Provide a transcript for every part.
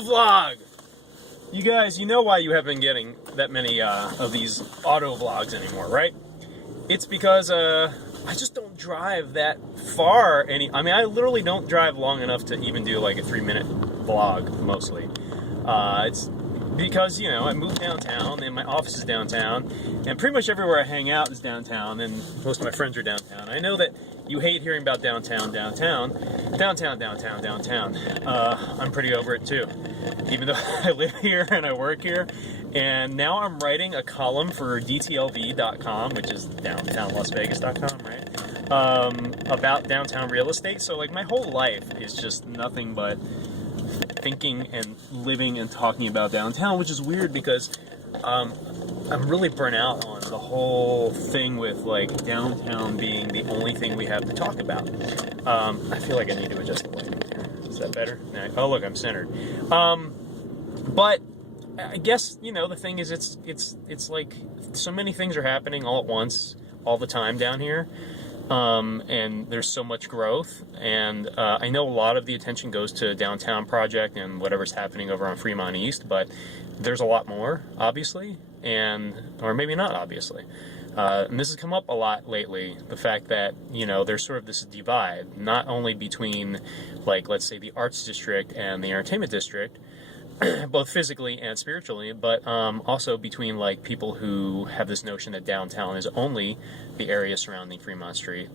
vlog! You guys, you know why you haven't been getting that many of these auto vlogs anymore, right? It's because I just don't drive that far I mean, I literally don't drive long enough to even do like a 3-minute vlog, mostly. It's because, you know, I moved downtown and my office is downtown, and pretty much everywhere I hang out is downtown, and most of my friends are downtown. I know that you hate hearing about downtown. I'm pretty over it too, even though I live here and I work here. And now I'm writing a column for DTLV.com, which is downtownlasvegas.com, right? About downtown real estate. So like my whole life is just nothing but thinking and living and talking about downtown, which is weird because I'm really burnt out on the whole thing with like downtown being the only thing we have to talk about. I feel like I need to adjust the lighting here. Is that better? No. Oh look, I'm centered. But I guess, you know, the thing is it's like so many things are happening all at once, all the time down here. And there's so much growth, and I know a lot of the attention goes to downtown project and whatever's happening over on Fremont East, but there's a lot more, obviously, or maybe not obviously. And this has come up a lot lately, the fact that, you know, there's sort of this divide, not only between, like, let's say the arts district and the entertainment district, both physically and spiritually, but also between like people who have this notion that downtown is only the area surrounding Fremont Street,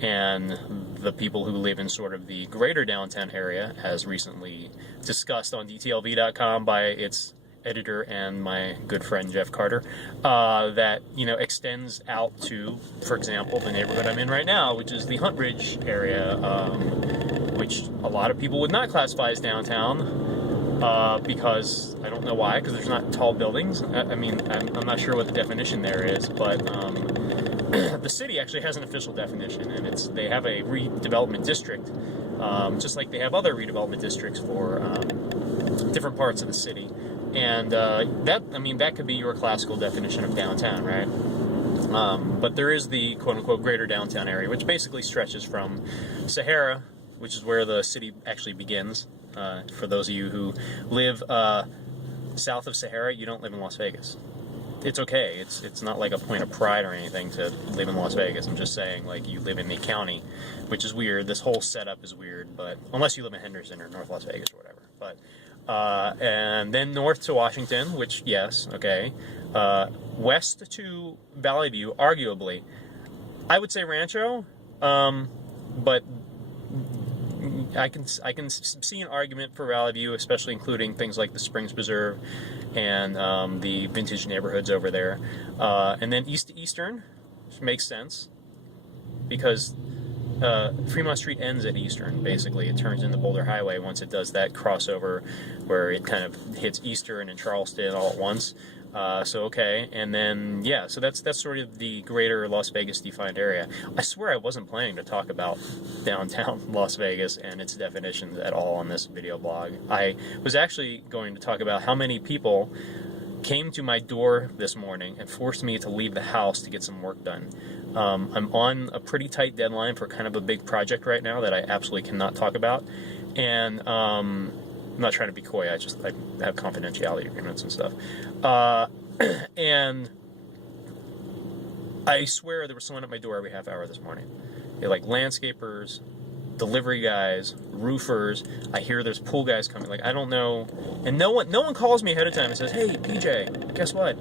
and the people who live in sort of the greater downtown area, as recently discussed on DTLV.com by its editor and my good friend Jeff Carter, that, you know, extends out to, for example, the neighborhood I'm in right now, which is the Hunt Ridge area, which a lot of people would not classify as downtown. Because I don't know why, because there's not tall buildings. I mean, I'm not sure what the definition there is, but the city actually has an official definition, and they have a redevelopment district, just like they have other redevelopment districts for different parts of the city. And that could be your classical definition of downtown, right? But there is the quote-unquote greater downtown area, which basically stretches from Sahara, which is where the city actually begins. For those of you who live south of Sahara, you don't live in Las Vegas. It's okay. It's not like a point of pride or anything to live in Las Vegas. I'm just saying, like, you live in the county, which is weird. This whole setup is weird, but unless you live in Henderson or North Las Vegas or whatever. But and then north to Washington, which, yes, okay. West to Valley View, arguably. I would say Rancho, but I can see an argument for Valley View, especially including things like the Springs Preserve and the vintage neighborhoods over there. And then east to Eastern, which makes sense, because Fremont Street ends at Eastern, basically. It turns into Boulder Highway once it does that crossover where it kind of hits Eastern and Charleston all at once. So okay, and then yeah, so that's sort of the greater Las Vegas defined area. I swear I wasn't planning to talk about downtown Las Vegas and its definitions at all on this video blog. I was actually going to talk about how many people came to my door this morning and forced me to leave the house to get some work done. I'm on a pretty tight deadline for kind of a big project right now that I absolutely cannot talk about, and I'm not trying to be coy, I have confidentiality agreements and stuff. And I swear there was someone at my door every half hour this morning. They're like landscapers, delivery guys, roofers. I hear there's pool guys coming. Like, I don't know. And no one calls me ahead of time and says, "Hey, PJ, guess what?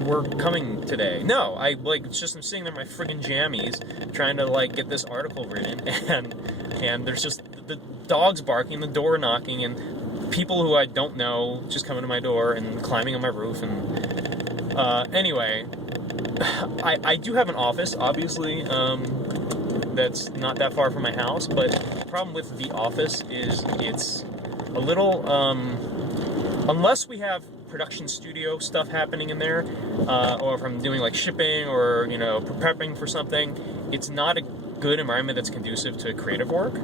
We're coming today." No, it's just I'm sitting there in my friggin' jammies trying to like get this article written, and there's just the dogs barking, the door knocking, and people who I don't know just coming to my door and climbing on my roof. And anyway, I do have an office, obviously, that's not that far from my house, but the problem with the office is it's a little, unless we have production studio stuff happening in there, or if I'm doing like shipping or, you know, prepping for something, it's not a good environment that's conducive to creative work.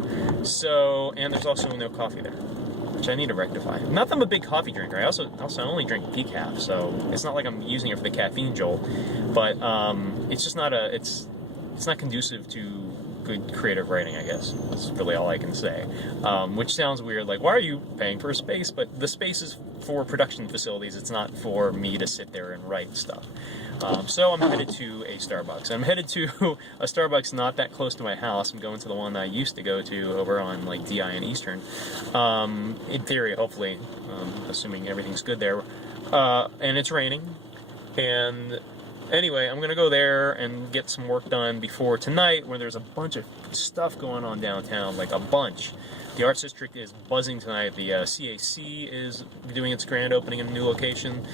So, and there's also no coffee there, which I need to rectify. Not that I'm a big coffee drinker. I also only drink decaf, so it's not like I'm using it for the caffeine jolt. But it's just not it's not conducive to good creative writing, I guess. That's really all I can say. Which sounds weird, like, why are you paying for a space? But the space is for production facilities. It's not for me to sit there and write stuff. So I'm headed to a Starbucks. I'm headed to a Starbucks not that close to my house. I'm going to the one I used to go to over on like DI and Eastern. In theory, hopefully, assuming everything's good there. And it's raining. And anyway, I'm going to go there and get some work done before tonight, where there's a bunch of stuff going on downtown, like a bunch. The Arts District is buzzing tonight. The CAC is doing its grand opening in a new location.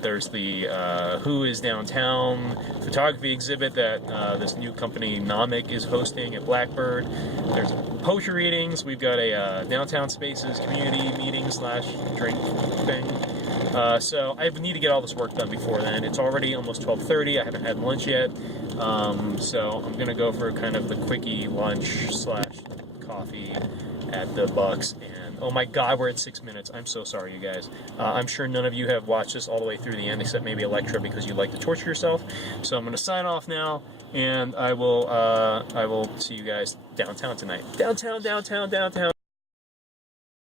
There's the Who is Downtown photography exhibit that this new company, Nomic, is hosting at Blackbird. There's poetry readings. We've got a Downtown Spaces community meeting / drink thing. So I need to get all this work done before then. It's already almost 12:30. I haven't had lunch yet. So I'm going to go for kind of the quickie lunch / coffee at the Bucks. And oh my God, we're at 6 minutes. I'm so sorry, you guys. I'm sure none of you have watched this all the way through the end, except maybe Electra, because you like to torture yourself. So I'm going to sign off now, and I will see you guys downtown tonight. Downtown.